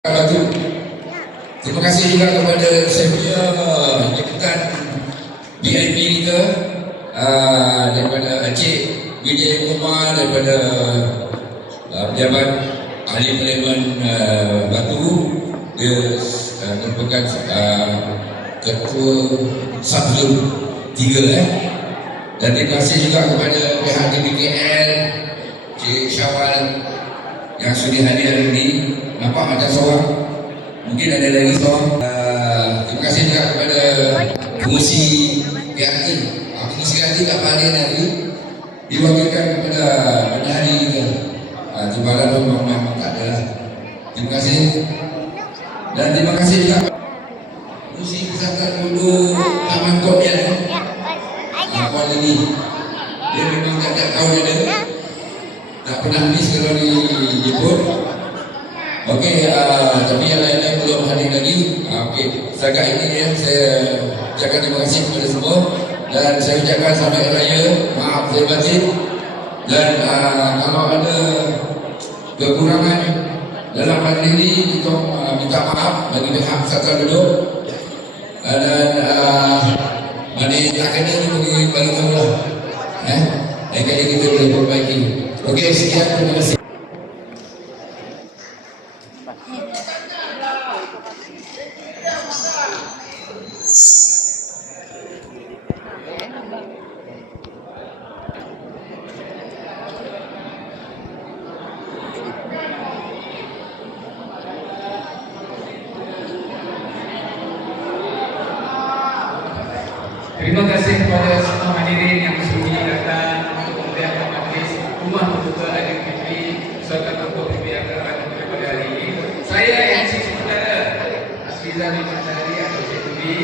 Batu. Terima kasih juga kepada saya punya jemputan VIP kita daripada Encik Vijay Kumar, daripada pejabat ahli parlimen Batu. Dia merupakan ketua Sabzul 3 Dan terima kasih juga kepada pihak DBKL, Cik Syawal yang sudah hadir hari ini. Nampak ada seorang, mungkin ada lagi seorang. Terima kasih juga kepada pengurusi PRT. Pengurusi PRT tak hadir hari, diwakilkan kepada hari kita. Timbalan memang tak ada lah. Terima kasih. Dan terima kasih juga pengurusi Kesatuan Dulu Taman Kopian. Kuala ini, dia memang tak tahu dia tak pernah miss kalau dijemput. Okey, tapi yang lain-lain belum hadir lagi. Okey, setakat ini ya, saya ucapkan terima kasih kepada semua. Dan saya ucapkan selamat hari raya, maaf saya batin. Dan kalau ada kekurangan dalam hari ini, kita minta maaf bagi pihak Persatuan Duduk. Dan mana yang tak kena ni bagi tahu lah. Lain kali kita boleh perbaiki. Okey, sekian, terima kasih. Terima kasih kepada semua hadirin yang sudi datang untuk memeriahkan majlis Rumah Terbuka Adil Fitri Persatuan Tokoh PBR pada hari ini. Saya MC Saudara Asfiza bin Masyari atau Cik Tudi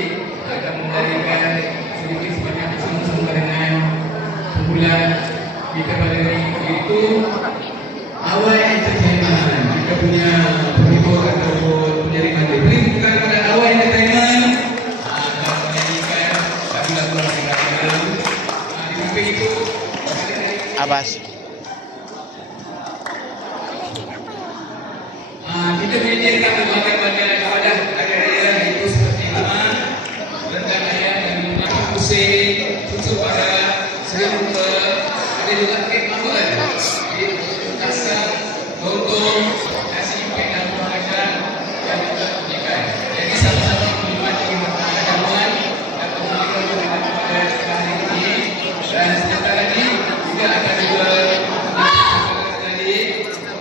akan memberikan sedikit sebanyak bersama-sama dengan kumpulan kita pada hari ini, iaitu Awal Entertainment. Kita punya penghibur ataupun penyaring nanti. Beri bukan pada Awal Entertainment Abbas. Kita menyediakan berbagai-bagai ibadah hari raya, itu seperti imam, rendang ayam dan minyak pusing, susu para seri muka, ada juga kek mawar, kasar, lontong, nasi ikan dan buah kacang dan juga ikan. Jadi sama-sama menikmati jamuan dan kemudian pada hari ini. Dan sebentar lagi juga akan juga tadi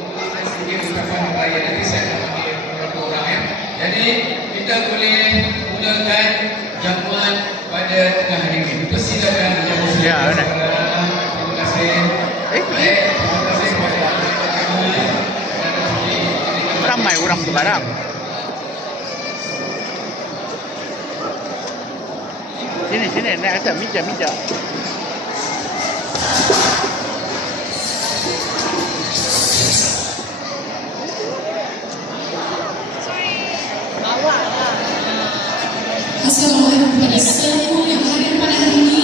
memberikan sedikit ucapan raya. Nanti saya akan panggil beberapa orang ya. Jadi kita boleh mulakan jamuan pada tengah hari ini. Persilakan jamuan Ya, benar. Terima kasih. Baik, terima kasih kepada kami. Ramai orang barang. Sini, naik atas meja. Assalamualaikum kepada semua yang hadir pada hari ini.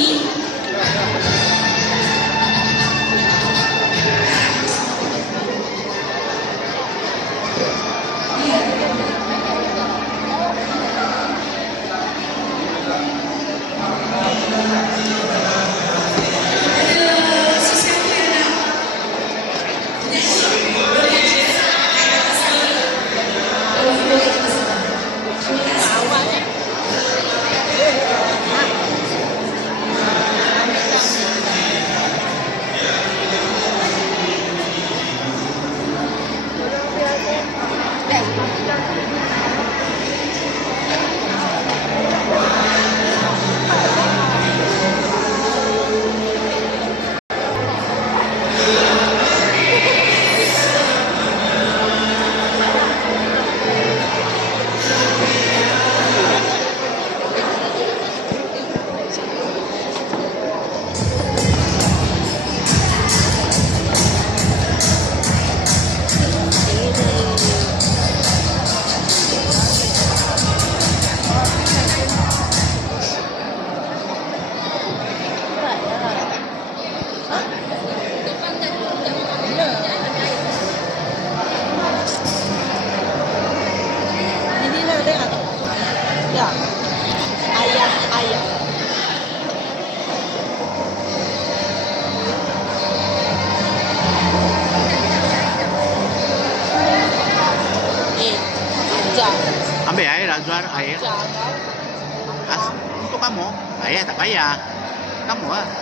Ya. Ayah. Ajar. Ambil air lah, jual air. Jangan. Untuk kamu. Ayah tak payah. Kamu lah.